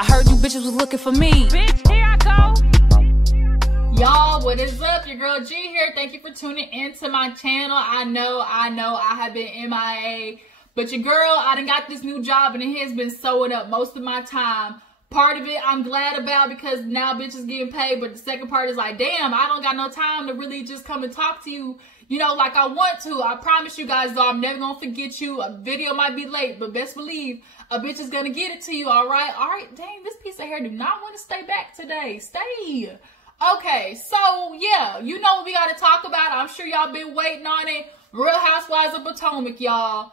I heard you bitches was looking for me. Bitch, here I go. Y'all, what is up? Your girl G here. Thank you for tuning into my channel. I know I have been MIA, but your girl, I done got this new job and it has been sewing up most of my time. Part of it I'm glad about because now bitches getting paid, but the second part is like, damn, I don't got no time to really just come and talk to you, you know, like I want to. I promise you guys though, I'm never gonna forget you. A video might be late, but best believe a bitch is gonna get it to you, all right? All right, dang, this piece of hair do not want to stay back today. Stay. Okay, so yeah, you know what we gotta talk about. I'm sure y'all been waiting on it. Real Housewives of Potomac, y'all.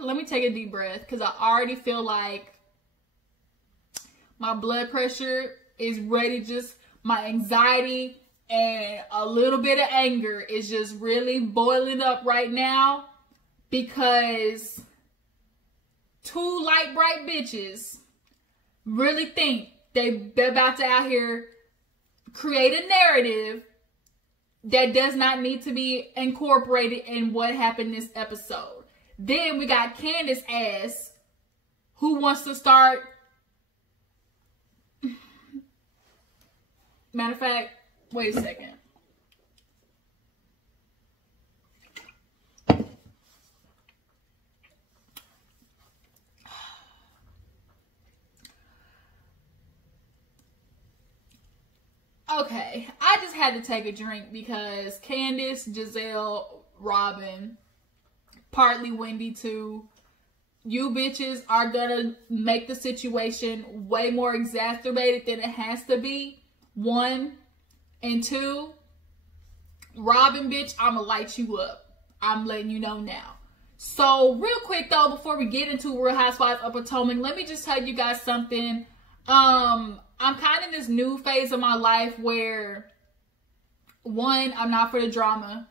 Let me take a deep breath because I already feel like my blood pressure is ready. Just my anxiety and a little bit of anger is just really boiling up right now because two light bright bitches really think they're about to out here create a narrative that does not need to be incorporated in what happened this episode. Then we got Candiace ass who wants to start. Matter of fact, wait a second. Okay, I just had to take a drink because Candiace, Gizelle, Robin, partly Wendy too, you bitches are gonna make the situation way more exacerbated than it has to be. One, and two, Robin, bitch, I'ma light you up. I'm letting you know now. So real quick though, before we get into Real Housewives of Potomac, let me just tell you guys something. I'm kind of in this new phase of my life where, one, I'm not for the drama.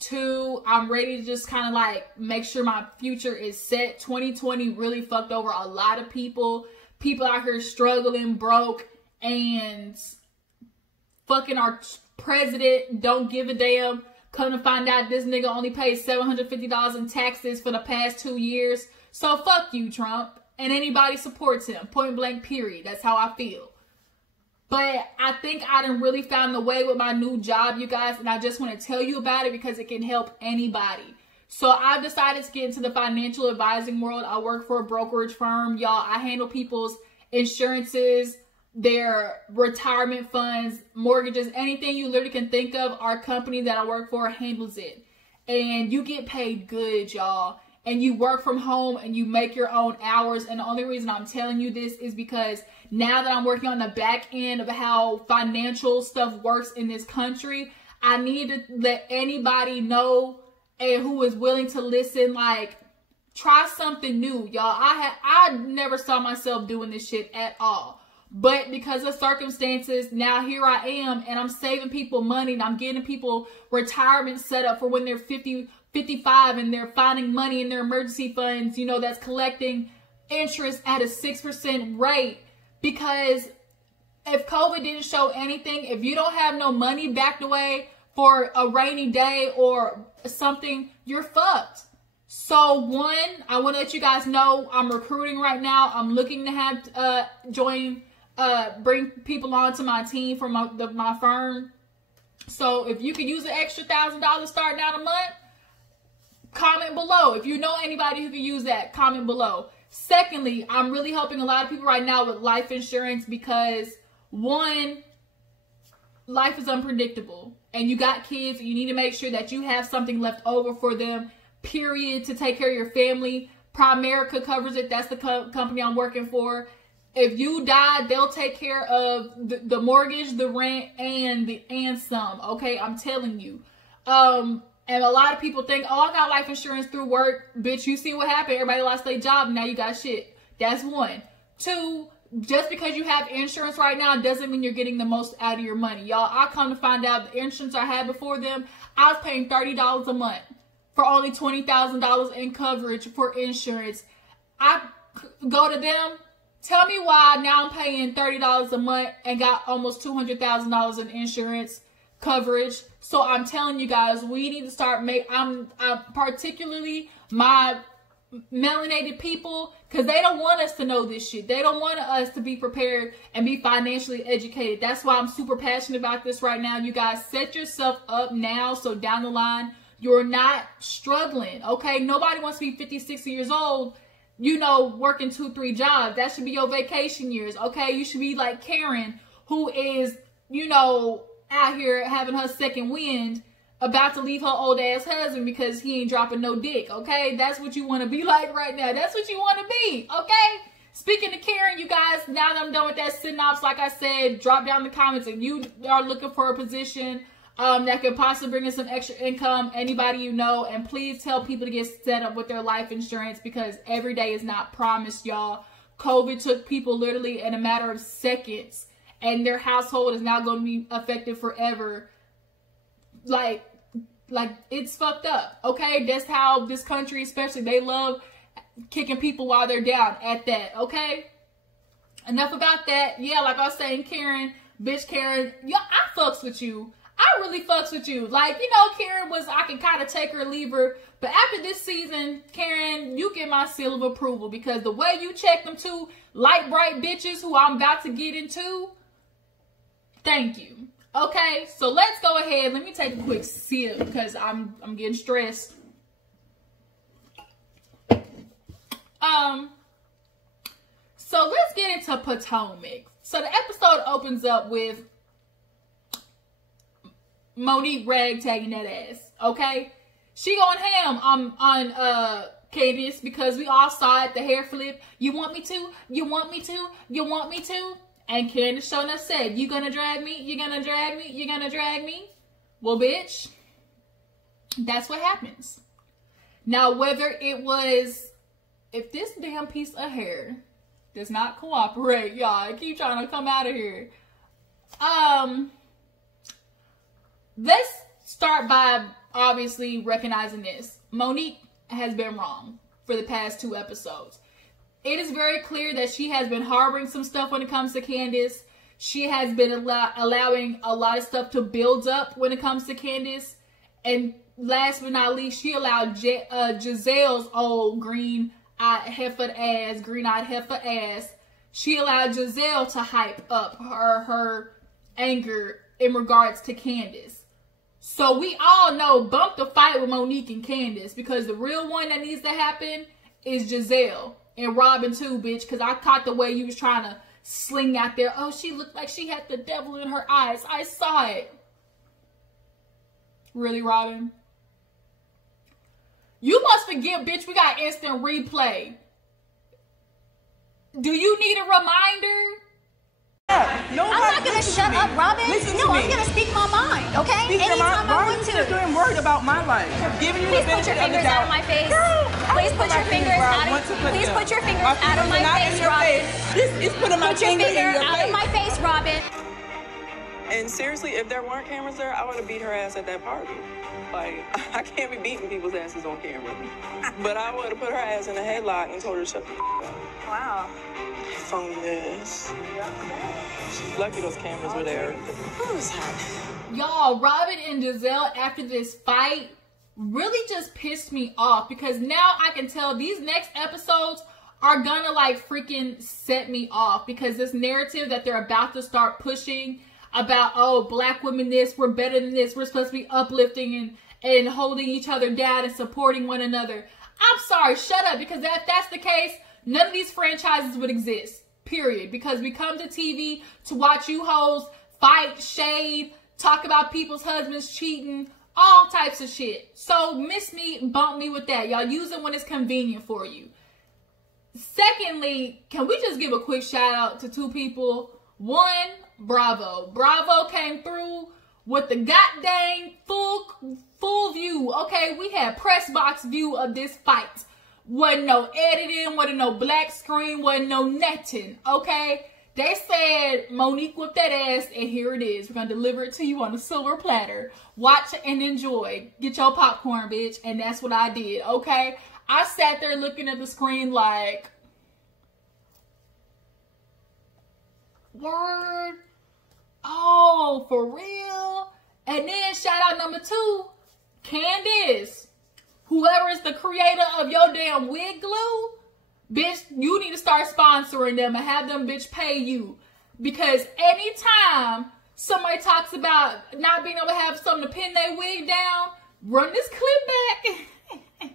Two, I'm ready to just kind of like make sure my future is set. 2020 really fucked over a lot of people. People out here struggling, broke, and fucking our president don't give a damn. Come to find out this nigga only paid $750 in taxes for the past 2 years. So fuck you, Trump. And anybody supports him. Point blank, period. That's how I feel. But I think I done really found the way with my new job, you guys. And I just want to tell you about it because it can help anybody. So I've decided to get into the financial advising world. I work for a brokerage firm. Y'all, I handle people's insurances, their retirement funds, mortgages, anything you literally can think of. Our company that I work for handles it. And you get paid good, y'all. And you work from home and you make your own hours. And the only reason I'm telling you this is because now that I'm working on the back end of how financial stuff works in this country, I need to let anybody know and who is willing to listen, like, try something new, y'all. I never saw myself doing this shit at all. But because of circumstances, now here I am, and I'm saving people money, and I'm getting people retirement set up for when they're 50, 55, and they're finding money in their emergency funds, you know, that's collecting interest at a 6% rate. Because if COVID didn't show anything, if you don't have no money backed away for a rainy day or something, you're fucked. So one, I want to let you guys know I'm recruiting right now. I'm looking to have bring people onto my team from my firm. So if you could use an extra $1,000 starting out a month, comment below. If you know anybody who could use that, comment below. Secondly, I'm really helping a lot of people right now with life insurance because, one, life is unpredictable. And you got kids, you need to make sure that you have something left over for them, period, to take care of your family. Primerica covers it. That's the company I'm working for. If you die, they'll take care of the mortgage, the rent, and some. Okay, I'm telling you. And a lot of people think, oh, I got life insurance through work. Bitch, you see what happened. Everybody lost their job. And now you got shit. That's one. Two, just because you have insurance right now doesn't mean you're getting the most out of your money. Y'all, I come to find out the insurance I had before them, I was paying $30 a month for only $20,000 in coverage for insurance. I go to them. Tell me why now I'm paying $30 a month and got almost $200,000 in insurance coverage. So I'm telling you guys, we need to start I'm particularly my melanated people, because they don't want us to know this shit. They don't want us to be prepared and be financially educated. That's why I'm super passionate about this right now. You guys, set yourself up now so down the line you're not struggling, okay? Nobody wants to be 50, 60 years old, you know, working 2, 3 jobs. That should be your vacation years, okay? You should be like Karen, who is, you know, out here having her second wind, about to leave her old ass husband because he ain't dropping no dick, okay? That's what you want to be like right now. That's what you want to be, okay? Speaking of Karen, you guys, now that I'm done with that synopsis, like I said, drop down in the comments if you are looking for a position that could possibly bring in some extra income, anybody you know, and please tell people to get set up with their life insurance, because every day is not promised, y'all. COVID took people literally in a matter of seconds, and their household is now going to be affected forever. Like it's fucked up, okay? That's how this country, especially, they love kicking people while they're down at that, okay? Enough about that. Yeah, like I was saying, Karen, bitch Karen, yeah, I fucks with you. I really fucks with you. Like, you know, Karen was, I can kind of take her or leave her. But after this season, Karen, you get my seal of approval, because the way you check them 2 light bright bitches who I'm about to get into, thank you. Okay, so let's go ahead. Let me take a quick sip because I'm getting stressed. So let's get into Potomac. So the episode opens up with Monique ragtagging that ass, okay? She going ham on Candiace, because we all saw it, the hair flip. You want me to? You want me to? You want me to? And Candiace showing us said, you gonna drag me? You gonna drag me? You gonna drag me? Well, bitch, that's what happens. Now, whether it was, if this damn piece of hair does not cooperate, y'all, I keep trying to come out of here. Let's start by obviously recognizing this. Monique has been wrong for the past 2 episodes. It is very clear that she has been harboring some stuff when it comes to Candiace. She has been allowing a lot of stuff to build up when it comes to Candiace. And last but not least, she allowed Gizelle's old green-eyed heifer ass. She allowed Gizelle to hype up her anger in regards to Candiace. So we all know, bump the fight with Monique and Candiace, because the real one that needs to happen is Gizelle. And Robin too, bitch, because I caught the way you was trying to sling out there. Oh, she looked like she had the devil in her eyes. I saw it. Really, Robin? You must forget, bitch, we got instant replay. Do you need a reminder? No, I'm not gonna shut up, Robin. No, I'm gonna speak my mind, okay? Anytime I want to. I'm worried about my life. Giving you Please put your fingers out of my face. Please put your fingers out of my face, Robin. This is putting my finger in your face. Out of my face, Robin. And seriously, if there weren't cameras there, I would have beat her ass at that party. Like, I can't be beating people's asses on camera. But I would have put her ass in a headlock and told her to shut the up. Wow. Phone this. Lucky those cameras were there. Y'all, Robin and Gizelle, after this fight, really just pissed me off, because now I can tell these next episodes are gonna like freaking set me off, because this narrative that they're about to start pushing about, oh, black women this, we're better than this, we're supposed to be uplifting and holding each other down and supporting one another. I'm sorry, shut up, because if that's the case, none of these franchises would exist, period. Because we come to TV to watch you hoes fight, shade, talk about people's husbands cheating, all types of shit. So miss me, bump me with that. Y'all use it when it's convenient for you. Secondly, can we just give a quick shout out to 2 people? One, Bravo. Bravo came through with the goddamn full view. Okay, we had press box view of this fight. Wasn't no editing, wasn't no black screen, wasn't no nothing. Okay, they said Monique whipped that ass, and here it is. We're gonna deliver it to you on a silver platter. Watch and enjoy. Get your popcorn, bitch. And that's what I did. Okay, I sat there looking at the screen like, word. Oh, for real? And then shout out number 2, Candiace. whoever is the creator of your damn wig glue, bitch, you need to start sponsoring them and have them bitch pay you. Because anytime somebody talks about not being able to have something to pin their wig down, run this clip back.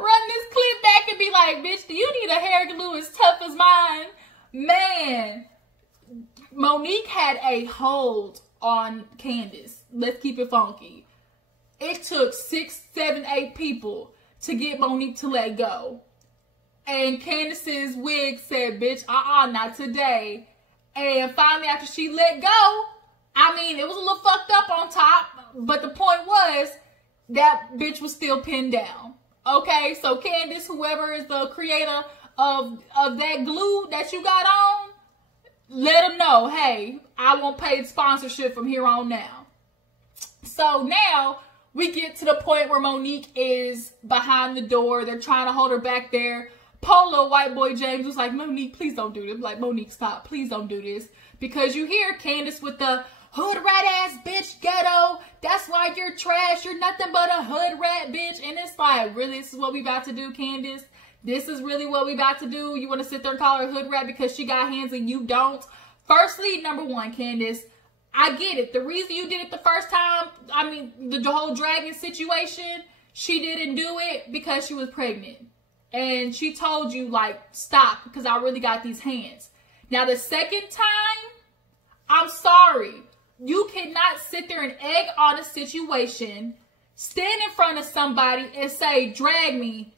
Run this clip back and be like, bitch, do you need a hair glue as tough as mine? Man, Monique had a hold on Candiace. Let's keep it funky. It took 6, 7, 8 people to get Monique to let go. And Candiace's wig said, bitch, not today. And finally, after she let go, I mean, it was a little fucked up on top, but the point was that bitch was still pinned down. Okay, so Candiace, whoever is the creator of that glue that you got on, let them know, hey, I want paid sponsorship from here on now. So now we get to the point where Monique is behind the door. They're trying to hold her back there. Polo white boy James was like, Monique, please don't do this. Like, Monique, stop. Please don't do this. Because you hear Candiace with the hood rat ass bitch ghetto. That's why you're trash. You're nothing but a hood rat bitch. And it's like, really, this is what we about to do, Candiace? This is really what we about to do? You want to sit there and call her hood rat because she got hands and you don't? Firstly, number one, Candiace, I get it. The reason you did it the first time, I mean, the whole dragon situation, she didn't do it because she was pregnant. And she told you, like, stop, because I really got these hands. Now, the second time, I'm sorry. You cannot sit there and egg on a situation, stand in front of somebody and say, drag me,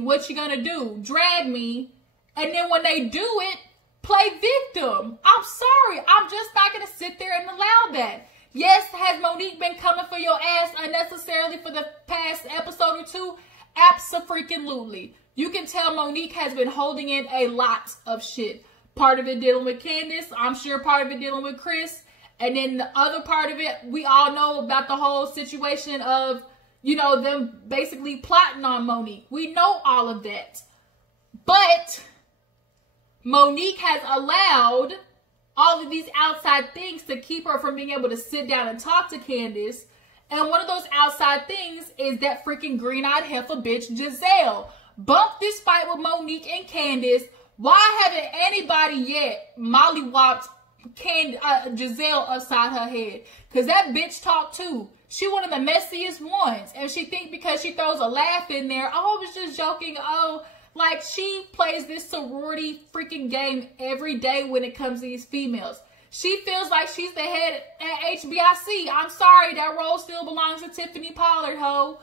what you gonna do? Drag me. And then when they do it, play victim. I'm sorry. I'm just not gonna sit there and allow that. Yes, has Monique been coming for your ass unnecessarily for the past episode or two? Abso-freaking-lutely. You can tell Monique has been holding in a lot of shit. Part of it dealing with Candiace. I'm sure part of it dealing with Chris. And then the other part of it, we all know about the whole situation of, you know, them basically plotting on Monique. We know all of that. But Monique has allowed all of these outside things to keep her from being able to sit down and talk to Candiace. And one of those outside things is that freaking green-eyed heifer bitch, Gizelle. Bump this fight with Monique and Candiace. Why haven't anybody yet mollywopped Gizelle upside her head? Because that bitch talk too. She one of the messiest ones. And she think because she throws a laugh in there, oh, I was just joking, oh, like she plays this sorority freaking game every day when it comes to these females. She feels like she's the head at HBIC. I'm sorry, that role still belongs to Tiffany Pollard, ho.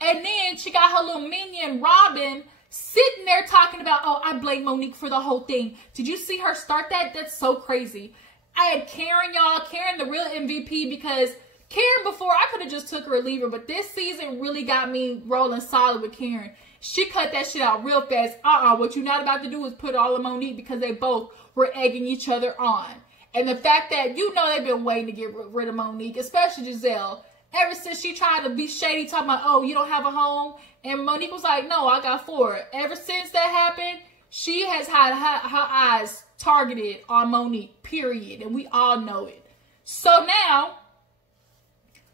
And then she got her little minion, Robin, sitting there talking about, oh, I blame Monique for the whole thing. Did you see her start that? That's so crazy. I had Karen, y'all. Karen, the real MVP, because Karen before, I could have just took her or leave her. But this season really got me rolling solid with Karen. She cut that shit out real fast. What you're not about to do is put all of Monique because they both were egging each other on. And the fact that, you know, they've been waiting to get rid of Monique, especially Gizelle. Ever since she tried to be shady, talking about, oh, you don't have a home. And Monique was like, no, I got 4. Ever since that happened, she has had her eyes targeted on Monique, period. And we all know it. So now,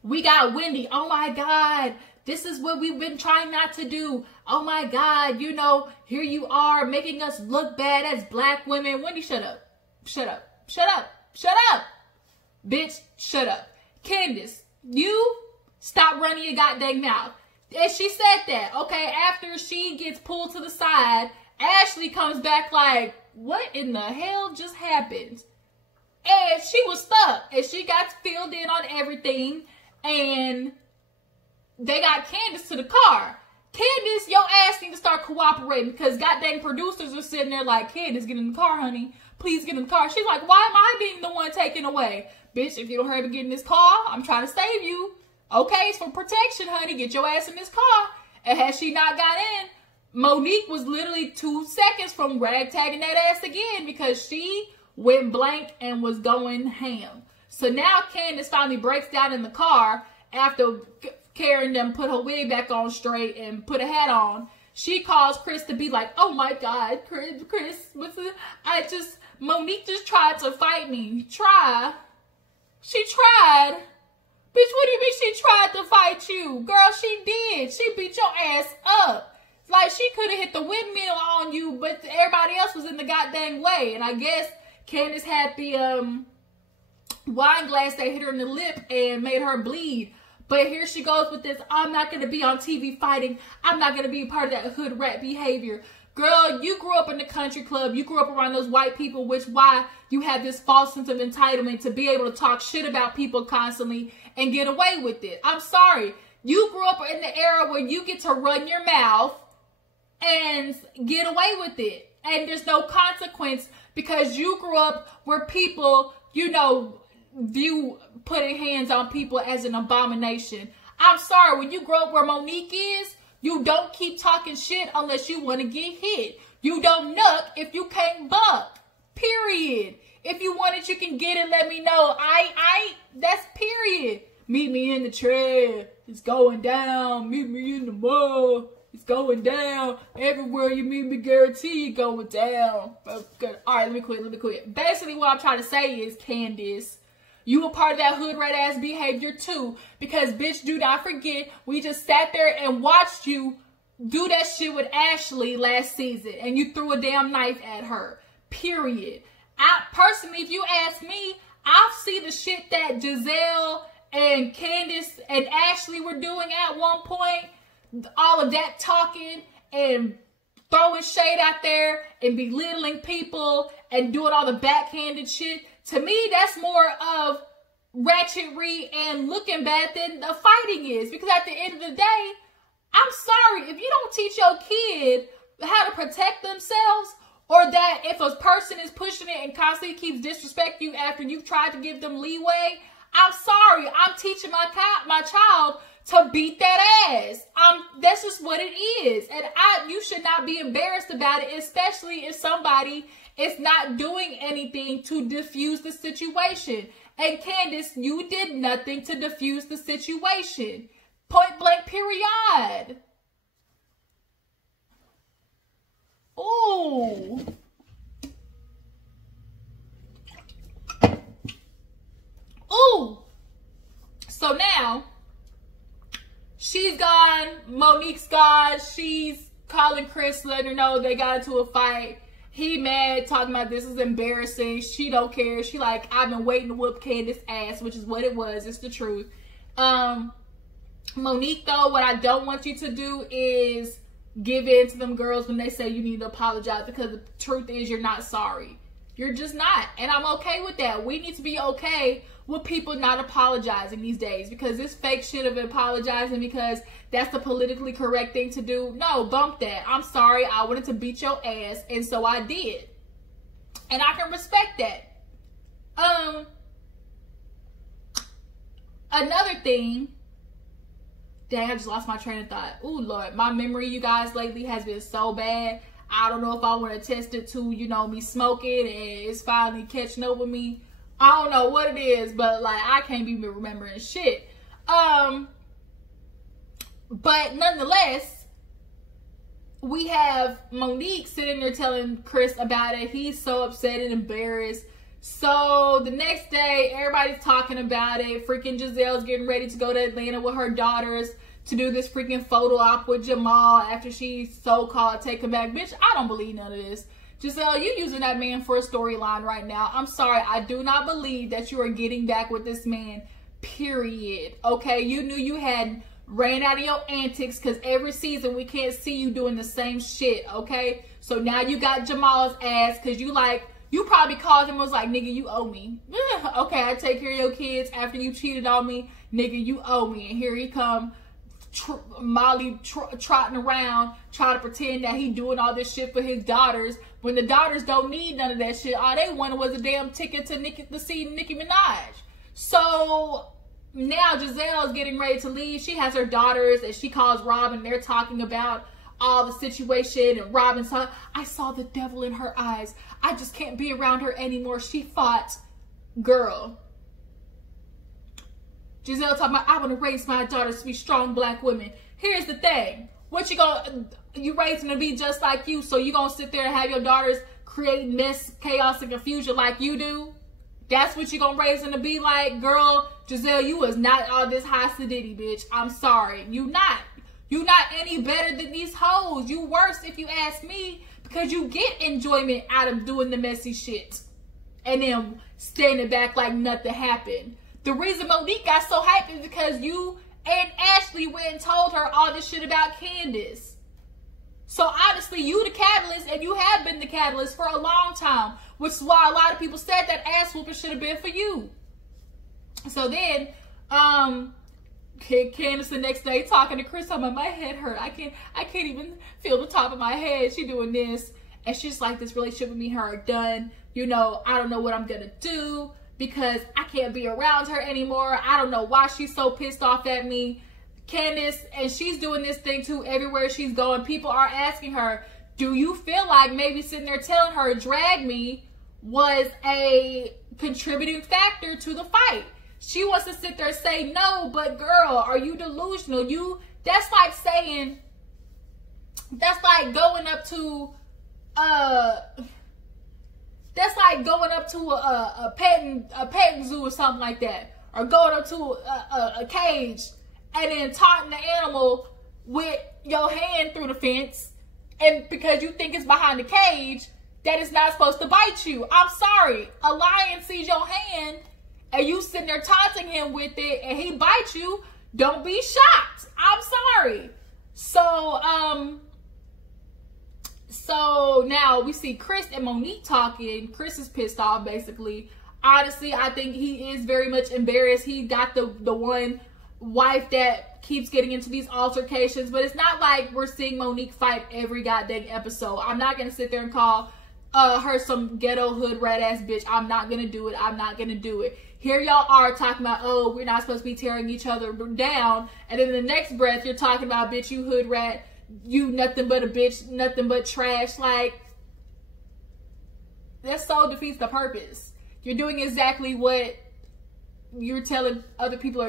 we got Wendy. Oh, my God. This is what we've been trying not to do. Oh, my God. You know, here you are making us look bad as black women. Wendy, shut up. Shut up. Shut up. Shut up. Bitch, shut up. Candiace, you stop running your goddamn mouth. And she said that, okay, after she gets pulled to the side, Ashley comes back like, what in the hell just happened? And she was stuck. And she got filled in on everything. And they got Candiace to the car. Candiace, your ass need to start cooperating because goddamn producers are sitting there like, Candiace, get in the car, honey. Please get in the car. She's like, why am I being the one taken away? Bitch, if you don't hurry to get in this car, I'm trying to save you. Okay, it's for protection, honey. Get your ass in this car. And had she not got in, Monique was literally 2 seconds from ragtagging that ass again because she went blank and was going ham. So now Candiace finally breaks down in the car after Karen them put her wig back on straight and put a hat on. She calls Chris to be like, oh my God, Chris, Monique just tried to fight me. She tried, Bitch, what do you mean she tried to fight you? Girl, she did. She beat your ass up. Like, she could have hit the windmill on you, but everybody else was in the goddamn way. And I guess Candiace had the wine glass that hit her in the lip and made her bleed. But here she goes with this, I'm not going to be on TV fighting. I'm not going to be part of that hood rat behavior. Girl, you grew up in the country club. You grew up around those white people, which why you have this false sense of entitlement to be able to talk shit about people constantly and get away with it. I'm sorry. You grew up in the era where you get to run your mouth and get away with it. And there's no consequence because you grew up where people, you know, view putting hands on people as an abomination. I'm sorry. When you grow up where Monique is, you don't keep talking shit unless you want to get hit. You don't nuck if you can't buck. Period. If you want it, you can get it. Let me know. That's period. Meet me in the trail. It's going down. Meet me in the mall. It's going down. Everywhere you meet me, guarantee it going down. Good. All right, let me quit. Basically, what I'm trying to say is, Candiace, you a part of that hood rat ass behavior too. Because, bitch, do not forget, we just sat there and watched you do that shit with Ashley last season. And you threw a damn knife at her. Period. Personally, if you ask me, I've seen the shit that Gizelle and Candiace and Ashley were doing at one point. All of that talking and throwing shade out there and belittling people and doing all the backhanded shit. To me, that's more of ratchetry and looking bad than the fighting is. Because at the end of the day, I'm sorry, if you don't teach your kid how to protect themselves, or that if a person is pushing it and constantly keeps disrespecting you after you've tried to give them leeway, I'm sorry, I'm teaching my child to beat that ass. That's just what it is. And you should not be embarrassed about it, especially if somebody is not doing anything to diffuse the situation. And Candiace, you did nothing to diffuse the situation. Point blank, period. Ooh. Ooh. So now, she's gone. Monique's gone. She's calling Chris, letting her know they got into a fight. He mad, talking about this is embarrassing. She don't care. She like, I've been waiting to whoop Candiace's ass, which is what it was. It's the truth. Monique, though, what I don't want you to do is give in to them girls when they say you need to apologize, because the truth is you're not sorry. You're just not. And I'm okay with that. We need to be okay with people not apologizing these days, because this fake shit of apologizing because that's the politically correct thing to do. No, bump that. I'm sorry. I wanted to beat your ass, and so I did. And I can respect that. Another thing. Dang, I just lost my train of thought. Ooh, Lord. My memory, you guys, lately has been so bad. I don't know if I want to test it to, you know, me smoking and it's finally catching up with me. I don't know what it is, but, like, I can't be remembering shit. But nonetheless, we have Monique sitting there telling Chris about it. He's so upset and embarrassed. So the next day, everybody's talking about it. Freaking Gizelle's getting ready to go to Atlanta with her daughters to do this freaking photo op with Jamal after she so-called take him back. Bitch, I don't believe none of this. Gizelle, you using that man for a storyline right now. I'm sorry. I do not believe that you are getting back with this man, period. Okay? You knew you had ran out of your antics because every season we can't see you doing the same shit, okay? So now you got Jamal's ass because you like, you probably called him and was like, nigga, you owe me. Okay, I take care of your kids after you cheated on me. Nigga, you owe me. And here he come, Molly trotting around trying to pretend that he doing all this shit for his daughters when the daughters don't need none of that shit. All they wanted was a damn ticket to see Nicki Minaj. So now Gizelle is getting ready to leave. She has her daughters and she calls Robin. They're talking about all the situation, and Robin's like, I saw the devil in her eyes. I just can't be around her anymore. She fought. Girl. Gizelle talking about, I want to raise my daughters to be strong black women. Here's the thing. What you raising to be just like you, so you gonna sit there and have your daughters create mess, chaos, and confusion like you do? That's what you gonna raise them to be like? Girl, Gizelle, you was not all this high sedity, bitch. I'm sorry. You not any better than these hoes. You worse if you ask me, because you get enjoyment out of doing the messy shit and then standing back like nothing happened. The reason Monique got so hyped is because you and Ashley went and told her all this shit about Candiace. So honestly, you the catalyst, and you have been the catalyst for a long time, which is why a lot of people said that ass whooping should have been for you. So then, Candiace the next day talking to Chris, talking about my head hurt. I can't even feel the top of my head. She doing this, and she's like, this relationship with me and her are done. You know, I don't know what I'm gonna do because I can't be around her anymore. I don't know why she's so pissed off at me. Candiace, and she's doing this thing too everywhere she's going. People are asking her, do you feel like maybe sitting there telling her drag me was a contributing factor to the fight? She wants to sit there and say no, but girl, are you delusional? That's like saying, that's like going up to a petting zoo or something like that, or going up to a cage and then taunting the animal with your hand through the fence, and because you think it's behind the cage, that it's not supposed to bite you. I'm sorry. A lion sees your hand and you sitting there taunting him with it and he bites you, don't be shocked. I'm sorry. So now we see Chris and Monique talking. Chris is pissed off, basically. Honestly, I think he is very much embarrassed. He got the one wife that keeps getting into these altercations, but it's not like we're seeing Monique fight every goddamn episode. I'm not gonna sit there and call her some ghetto hood rat ass bitch. I'm not gonna do it. I'm not gonna do it. Here y'all are talking about, oh, we're not supposed to be tearing each other down, and then in the next breath you're talking about, bitch, you hood rat, you nothing but a bitch, nothing but trash. Like, that so defeats the purpose. You're doing exactly what you're telling other people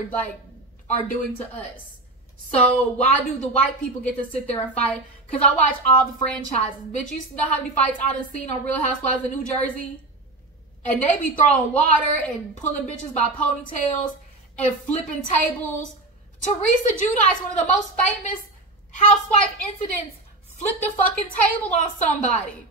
are doing to us. So why do the white people get to sit there and fight? Because I watch all the franchises. Bitch, you know how many fights I done seen on Real Housewives of New Jersey? And they be throwing water and pulling bitches by ponytails and flipping tables. Teresa Giudice, one of the most famous housewife incidents, flipped the fucking table on somebody.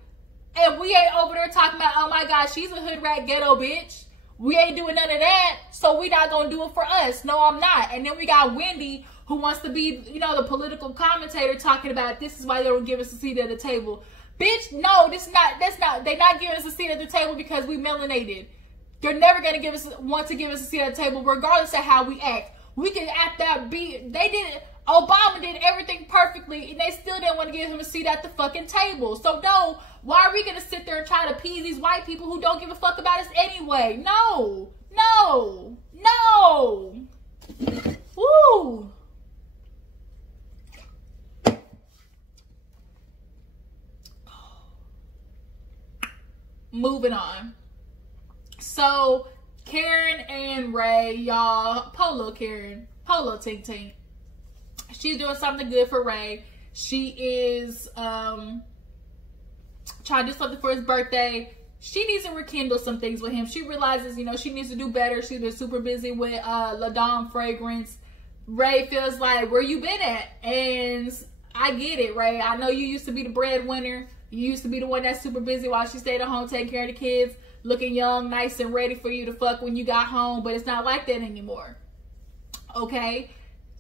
And we ain't over there talking about, oh my God, she's a hood rat ghetto bitch. We ain't doing none of that, so we not gonna do it for us. No, I'm not. And then we got Wendy, who wants to be, you know, the political commentator, talking about this is why they don't give us a seat at the table. Bitch, no, they not giving us a seat at the table because we melanated. They're never gonna want to give us a seat at the table, regardless of how we act. We can act that Obama did everything perfectly, and they still didn't want to give him a seat at the fucking table. So no, why are we gonna sit there and try to appease these white people who don't give a fuck about us anyway? No, no, no. Woo. Moving on. So Karen and Ray, y'all, Polo Tink Tink. She's doing something good for Ray. She is trying to do something for his birthday. She needs to rekindle some things with him. She realizes, you know, she needs to do better. She's been super busy with La Dame fragrance. Ray feels like, where you been at? And I get it, Ray. I know you used to be the breadwinner. You used to be the one that's super busy while she stayed at home taking care of the kids, looking young, nice, and ready for you to fuck when you got home. But it's not like that anymore. Okay?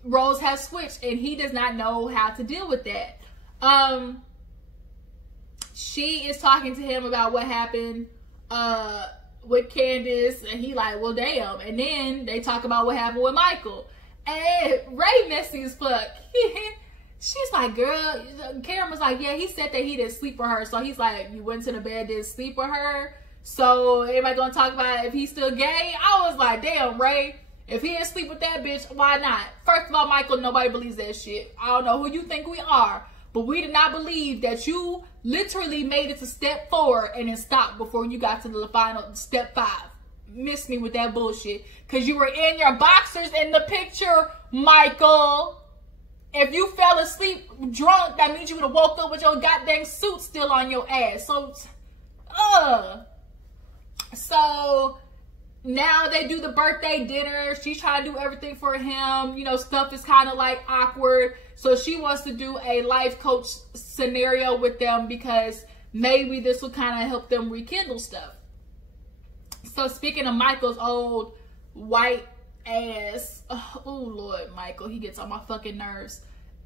Roles have switched, and he does not know how to deal with that. She is talking to him about what happened with Candiace, and he like, well, damn. And then they talk about what happened with Michael. And Ray messy as fuck. She's like, girl, Karen was like, yeah, he said that he didn't sleep with her. So he's like, you went to the bed, didn't sleep with her? So everybody gonna talk about if he's still gay? I was like, damn, Ray. If he didn't sleep with that bitch, why not? First of all, Michael, nobody believes that shit. I don't know who you think we are, but we did not believe that you literally made it to step 4 and then stopped before you got to the final step 5. Miss me with that bullshit. Because you were in your boxers in the picture, Michael. If you fell asleep drunk, that means you would have woke up with your goddamn suit still on your ass. So now they do the birthday dinner. She's trying to do everything for him. You know, stuff is kind of like awkward. So she wants to do a life coach scenario with them because maybe this will kind of help them rekindle stuff. So speaking of Michael's old white ass, oh Lord, Michael, he gets on my fucking nerves.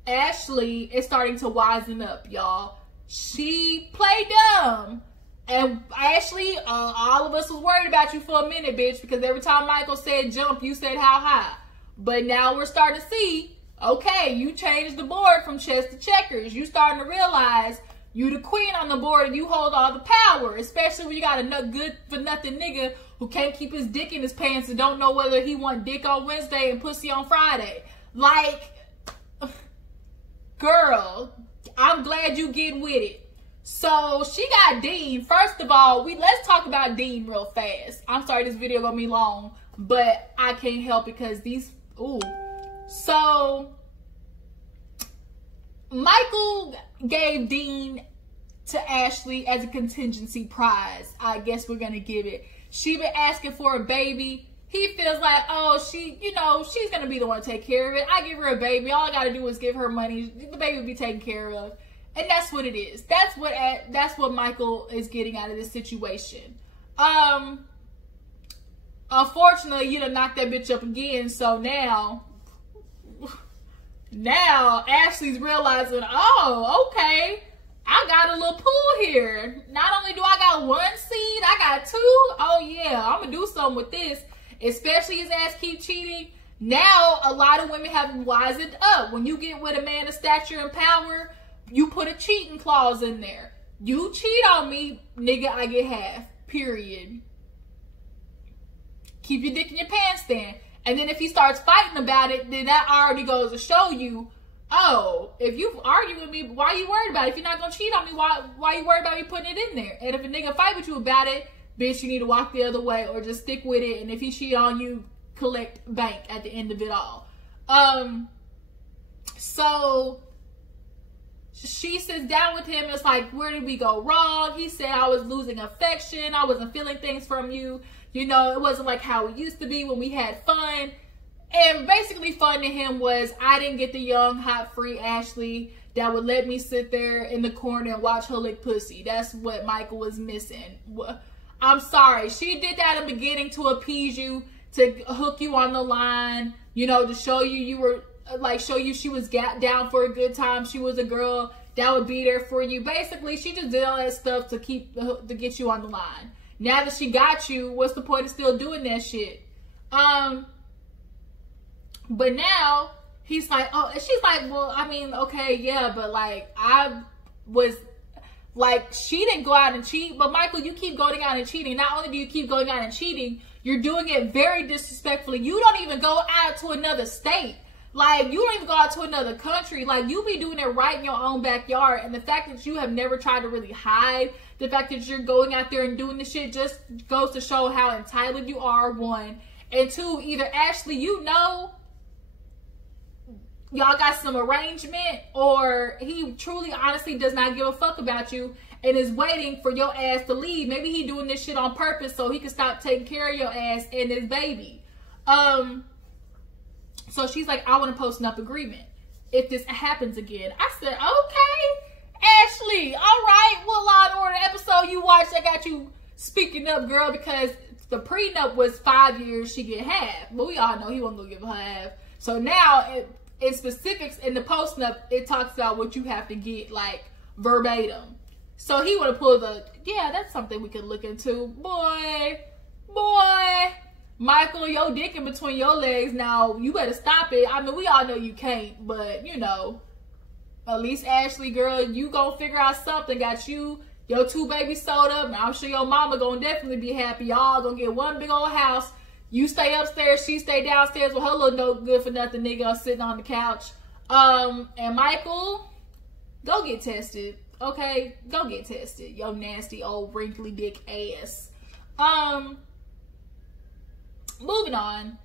Ashley is starting to wisen up, y'all. She played dumb. And Ashley, all of us was worried about you for a minute, bitch, because every time Michael said jump, you said how high. But now we're starting to see, okay, you changed the board from chess to checkers. You starting to realize you the queen on the board and you hold all the power, especially when you got a good for nothing nigga who can't keep his dick in his pants and don't know whether he want dick on Wednesday and pussy on Friday. Like, girl, I'm glad you get with it. So she got Dean. First of all, let's talk about Dean real fast. I'm sorry, this video gonna be long, but I can't help because these, ooh. So Michael gave Dean to Ashley as a contingency prize. I guess we're gonna give it. She been asking for a baby. He feels like, oh, she's gonna be the one to take care of it. I give her a baby. All I gotta do is give her money. The baby will be taken care of. And that's what it is. That's what Michael is getting out of this situation. Unfortunately, you done knocked that bitch up again. So now Ashley's realizing, oh, okay, I got a little pool here. Not only do I got one seed, I got two. Oh yeah, I'm gonna do something with this. Especially his ass keep cheating. Now a lot of women have wisened up. When you get with a man of stature and power, you put a cheating clause in there. You cheat on me, nigga, I get half. Period. Keep your dick in your pants then. And then if he starts fighting about it, then that already goes to show you, oh, if you argue with me, why you worried about it? If you're not going to cheat on me, why you worried about me putting it in there? And if a nigga fight with you about it, bitch, you need to walk the other way or just stick with it. And if he cheat on you, collect bank at the end of it all. So she sits down with him. It's like, where did we go wrong? He said, I was losing affection. I wasn't feeling things from you. You know, it wasn't like how it used to be when we had fun. And basically fun to him was, I didn't get the young, hot, free Ashley that would let me sit there in the corner and watch her lick pussy. That's what Michael was missing. I'm sorry. She did that in the beginning to appease you, to hook you on the line, you know, to show you were, like, show you she was down for a good time. She was a girl that would be there for you. Basically, she just did all that stuff to get you on the line. Now that she got you, what's the point of still doing that shit? But now he's like, oh, and she's like, well, I mean, okay, yeah, but like, I was like, she didn't go out and cheat, but Michael, you keep going out and cheating. Not only do you keep going out and cheating, you're doing it very disrespectfully. You don't even go out to another state. Like, you don't even go out to another country. Like, you be doing it right in your own backyard. And the fact that you have never tried to really hide, the fact that you're going out there and doing this shit just goes to show how entitled you are, one. And two, either Ashley, you know, y'all got some arrangement, or he truly, honestly does not give a fuck about you and is waiting for your ass to leave. Maybe he doing this shit on purpose so he can stop taking care of your ass and his baby. So she's like, I want a post-nup agreement if this happens again. I said, okay, Ashley, all right. What Law and Order episode you watched that got you speaking up, girl? Because the prenup was 5 years, she get half. But we all know he wasn't going to give her half. So now, in specifics, in the post-nup, it talks about what you have to get, like, verbatim. So he would have pulled yeah, that's something we could look into. Boy. Michael, your dick in between your legs now. You better stop it. I mean, we all know you can't, but, you know, at least Ashley, girl, you gonna figure out something. Got you, your 2 babies sold up. Now, I'm sure your mama gonna definitely be happy. Y'all gonna get one big old house. You stay upstairs, she stay downstairs with her little no good for nothing nigga sitting on the couch. And Michael, go get tested. Okay? Go get tested. Yo nasty old wrinkly dick ass. Moving on.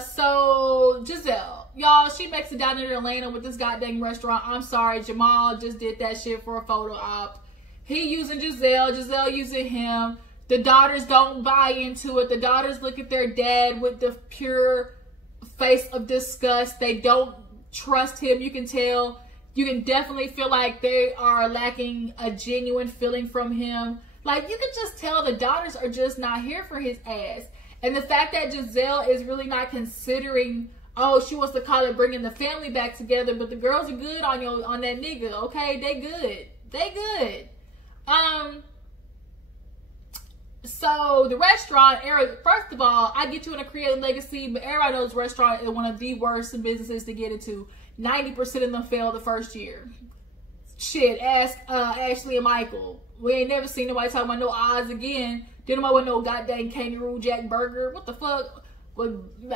So Gizelle, y'all, she makes it down in Atlanta with this goddamn restaurant. I'm sorry, Jamal just did that shit for a photo op. He using Gizelle, Gizelle using him The daughters don't buy into it. The daughters look at their dad with the pure face of disgust. They don't trust him. You can tell. You can definitely feel like they are lacking a genuine feeling from him. Like, you can just tell the daughters are just not here for his ass. And the fact that Gizelle is really not considering, oh, she wants to call it bringing the family back together, but the girls are good on that nigga, okay? They good. They good. So the restaurant, first of all, I get you in a creative legacy, but everybody knows restaurant is one of the worst businesses to get into. 90% of them fail the first year. Shit, ask Ashley and Michael. We ain't never seen nobody talking about no odds again. Didn't nobody want no goddamn Kangaroo Jack burger. What the fuck? With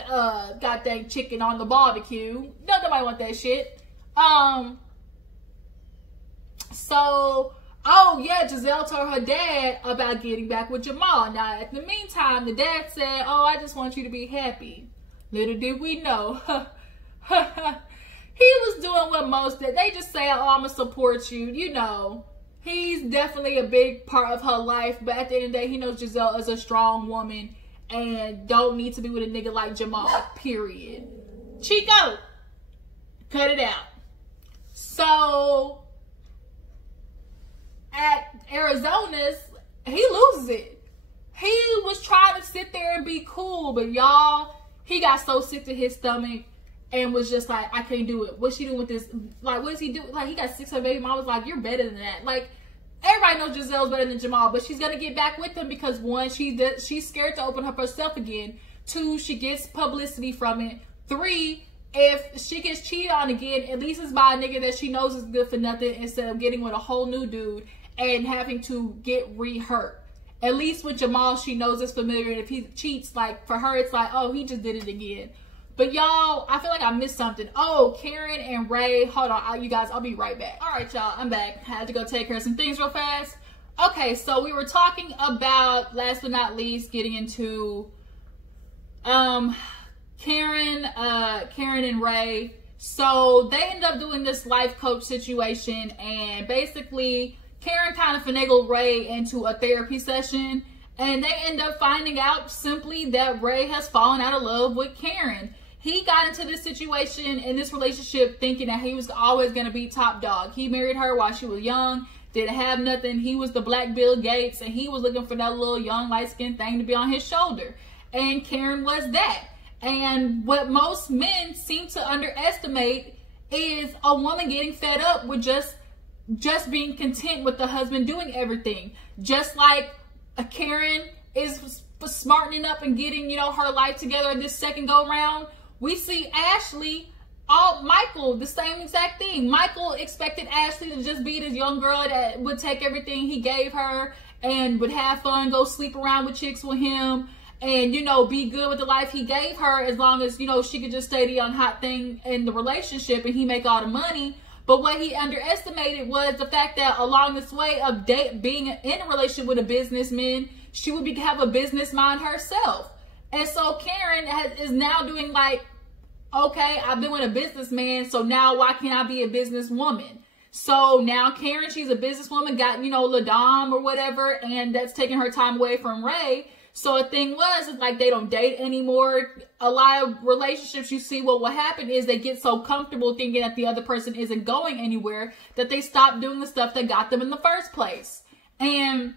goddamn chicken on the barbecue. Nobody want that shit. So, oh yeah, Gizelle told her dad about getting back with Jamal. Now, in the meantime, the dad said, oh, I just want you to be happy. Little did we know. He was doing what most did. They just say, oh, I'm going to support you. You know, he's definitely a big part of her life. But at the end of the day, he knows Gizelle is a strong woman and don't need to be with a nigga like Jamal, period. Chico, cut it out. So, at Arizona's, he loses it. He was trying to sit there and be cool, but y'all, he got so sick to his stomach and was just like, I can't do it. What's she doing with this? Like, what is he doing? Like, he got 6 of baby mom was like, you're better than that. Like, everybody knows Gizelle's better than Jamal, but she's gonna get back with him because 1, she's scared to open up herself again. 2, she gets publicity from it. 3, if she gets cheated on again, at least it's by a nigga that she knows is good for nothing instead of getting with a whole new dude and having to get re-hurt. At least with Jamal, she knows it's familiar, and if he cheats, like, for her, it's like, oh, he just did it again. But y'all, I feel like I missed something. Oh, Karen and Ray. Hold on, you guys, I'll be right back. All right, y'all, I'm back. Had to go take care of some things real fast. Okay, so we were talking about, last but not least, getting into Karen and Ray. So they end up doing this life coach situation, and basically Karen kind of finagled Ray into a therapy session, and they end up finding out simply that Ray has fallen out of love with Karen. He got into this situation in this relationship thinking that he was always going to be top dog. He married her while she was young, didn't have nothing. He was the Black Bill Gates, and he was looking for that little young light-skinned thing to be on his shoulder. And Karen was that. And what most men seem to underestimate is a woman getting fed up with just being content with the husband doing everything. Just like Karen is smartening up and getting, you know, her life together this second go round. We see Ashley, Michael, the same exact thing. Michael expected Ashley to just be this young girl that would take everything he gave her and would have fun, go sleep around with chicks with him, and, you know, be good with the life he gave her as long as, you know, she could just stay the young hot thing in the relationship and he make all the money. But what he underestimated was the fact that along this way of being in a relationship with a businessman, she would have a business mind herself. And so Karen is now doing like, okay, I've been with a businessman, so now why can't I be a businesswoman? So now Karen, she's a businesswoman, got, you know, LaDom or whatever, and that's taking her time away from Ray. So the thing was, it's like they don't date anymore. A lot of relationships, you see what will happen is they get so comfortable thinking that the other person isn't going anywhere that they stop doing the stuff that got them in the first place. And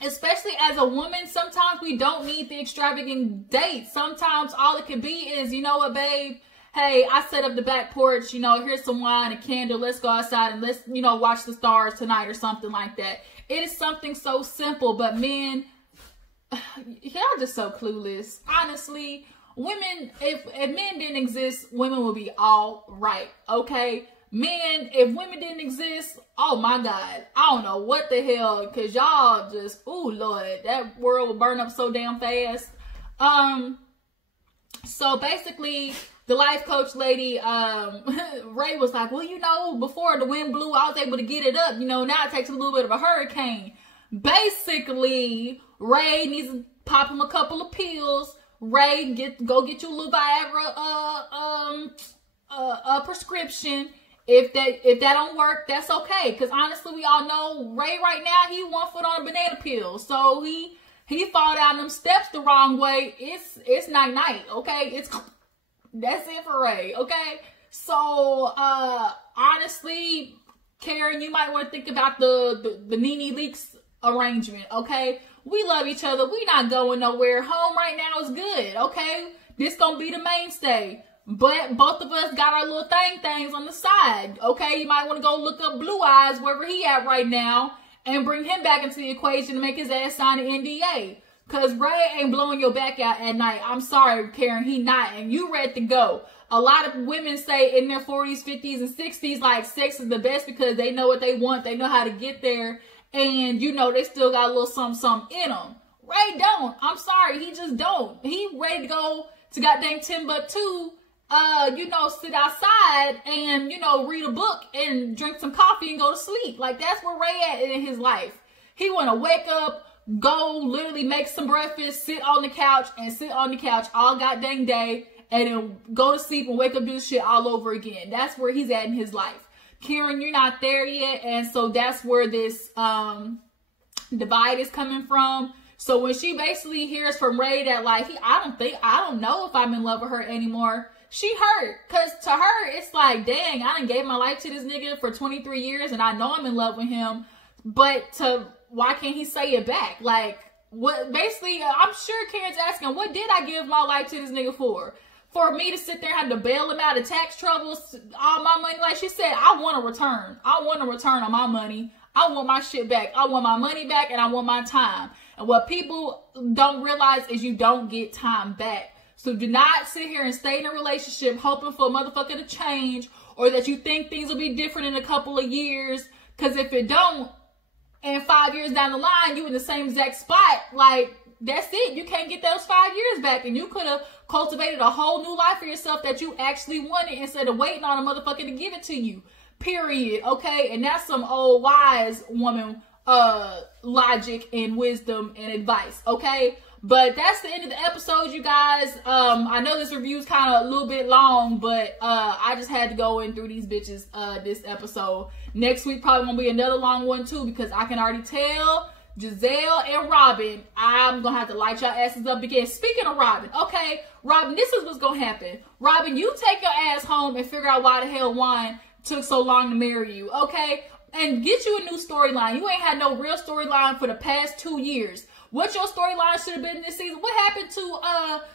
especially as a woman, sometimes we don't need the extravagant date. Sometimes all it can be is, you know what, babe? Hey, I set up the back porch, you know, here's some wine, a candle. Let's go outside and let's, you know, watch the stars tonight or something like that. It is something so simple, but men, y'all just so clueless. Honestly, women, if men didn't exist, women would be all right, okay? Men, if women didn't exist, oh my God, I don't know what the hell, because y'all just, ooh, Lord, that world will burn up so damn fast. So basically, the life coach lady, Ray was like, well, you know, before the wind blew, I was able to get it up. You know, now it takes a little bit of a hurricane. Basically, Ray needs to pop him a couple of pills. Ray, go get you a little Viagra, a prescription. If that don't work, that's okay. Because honestly, we all know Ray right now, he 1 foot on a banana peel. So he fall down them steps the wrong way. It's night, okay? That's it for Ray, okay? So honestly, Karen, you might want to think about the Nene Leakes arrangement, okay? We love each other. We not going nowhere. Home right now is good, okay? This gonna be the mainstay. But both of us got our little things on the side, okay? You might want to go look up Blue Eyes, wherever he at right now, and bring him back into the equation to make his ass sign an NDA. Because Ray ain't blowing your back out at night. I'm sorry, Karen, he not. And you ready to go. A lot of women say in their 40s, 50s, and 60s, like, sex is the best because they know what they want. They know how to get there. And, you know, they still got a little something in them. Ray don't. I'm sorry. He just don't. He ready to go to goddamn Timbuktu, you know, sit outside and, you know, read a book and drink some coffee and go to sleep. Like, that's where Ray at in his life. He want to wake up, go literally make some breakfast, sit on the couch all goddamn day, and then go to sleep and wake up, do this shit all over again. That's where he's at in his life. Karen, you're not there yet, and so that's where this divide is coming from. So when she basically hears from Ray that, like, I don't know if I'm in love with her anymore, she hurt. Because to her, it's like, dang, I done gave my life to this nigga for 23 years, and I know I'm in love with him. But why can't he say it back? Like, what? Basically, I'm sure Karen's asking, what did I give my life to this nigga for? For me to sit there and have to bail him out of tax troubles, all my money? Like she said, I want a return. I want a return on my money. I want my shit back. I want my money back, and I want my time. And what people don't realize is you don't get time back. So do not sit here and stay in a relationship hoping for a motherfucker to change, or that you think things will be different in a couple of years. Because if it don't, and 5 years down the line, you in the same exact spot, like, that's it. You can't get those 5 years back. And you could have cultivated a whole new life for yourself that you actually wanted instead of waiting on a motherfucker to give it to you. Period. Okay? And that's some old wise woman logic and wisdom and advice. Okay? But that's the end of the episode, you guys. I know this review is kind of a little bit long, but I just had to go in through these bitches this episode. Next week probably gonna be another long one too, because I can already tell Gizelle and Robin, I'm gonna have to light y'all asses up again. Speaking of Robin, okay, Robin, this is what's gonna happen. Robin, you take your ass home and figure out why the hell Juan took so long to marry you, okay? And get you a new storyline. You ain't had no real storyline for the past 2 years. What your storyline should have been this season? What happened to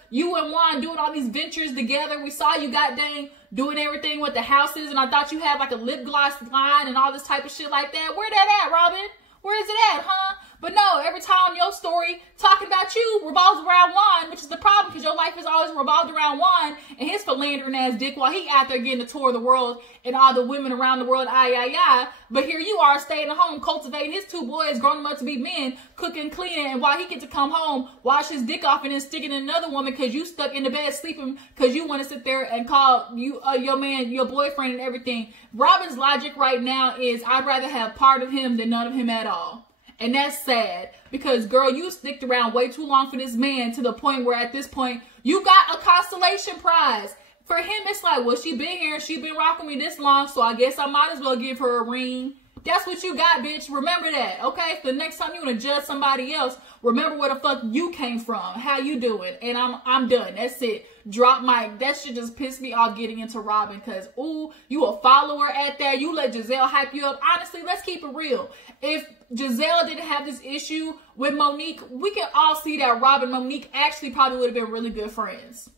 you and Juan doing all these ventures together? We saw you goddamn doing everything with the houses, and I thought you had like a lip gloss line and all this type of shit like that. Where that at, Robin? Where is it at, huh? But no, every time your story talking about you revolves around Juan, which is the problem, because your life has always revolved around Juan and his philandering ass dick while he out there getting a tour of the world and all the women around the world, But here you are staying at home, cultivating his 2 boys, growing them up to be men, cooking, cleaning, and while he get to come home, wash his dick off and then stick it in another woman because you stuck in the bed sleeping because you want to sit there and call you your man, your boyfriend and everything. Robin's logic right now is, I'd rather have part of him than none of him at all. And that's sad because, girl, you sticked around way too long for this man to the point where at this point you got a consolation prize. For him, it's like, well, she been here, she been rocking me this long, so I guess I might as well give her a ring. That's what you got, bitch. Remember that, okay? The next time you want to judge somebody else, remember where the fuck you came from. How you doing? And I'm done. That's it. Drop mic. That shit just pissed me off getting into Robin because, ooh, you a follower at that. You let Gizelle hype you up. Honestly, let's keep it real. If Gizelle didn't have this issue with Monique, we can all see that Robin and Monique actually probably would have been really good friends.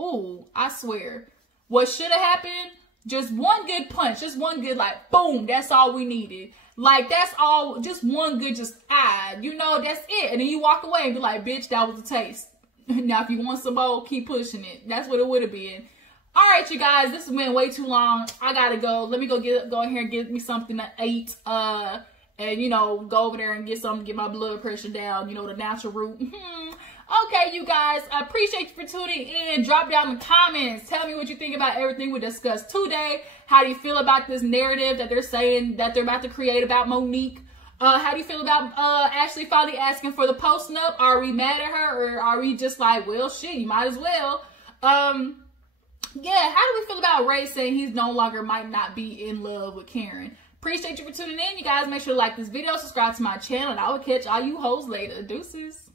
Ooh, I swear. What should have happened? Just one good punch. Just one good, like, boom. That's all we needed. Like, that's all. Just one good, you know, that's it. And then you walk away and be like, bitch, that was a taste. Now, if you want some more, keep pushing it. That's what it would have been. All right, you guys. This has been way too long. I got to go. Let me go in here and get me something to eat. And, you know, go over there and get something to get my blood pressure down. You know, the natural route. Okay, you guys, I appreciate you for tuning in. Drop down in the comments. Tell me what you think about everything we discussed today. How do you feel about this narrative that they're saying that they're about to create about Monique? How do you feel about Ashley finally asking for the post-nup? Are we mad at her, or are we just like, well, shit, you might as well? yeah, how do we feel about Ray saying he's no longer might not be in love with Karen? Appreciate you for tuning in. You guys make sure to like this video, subscribe to my channel, and I will catch all you hoes later. Deuces.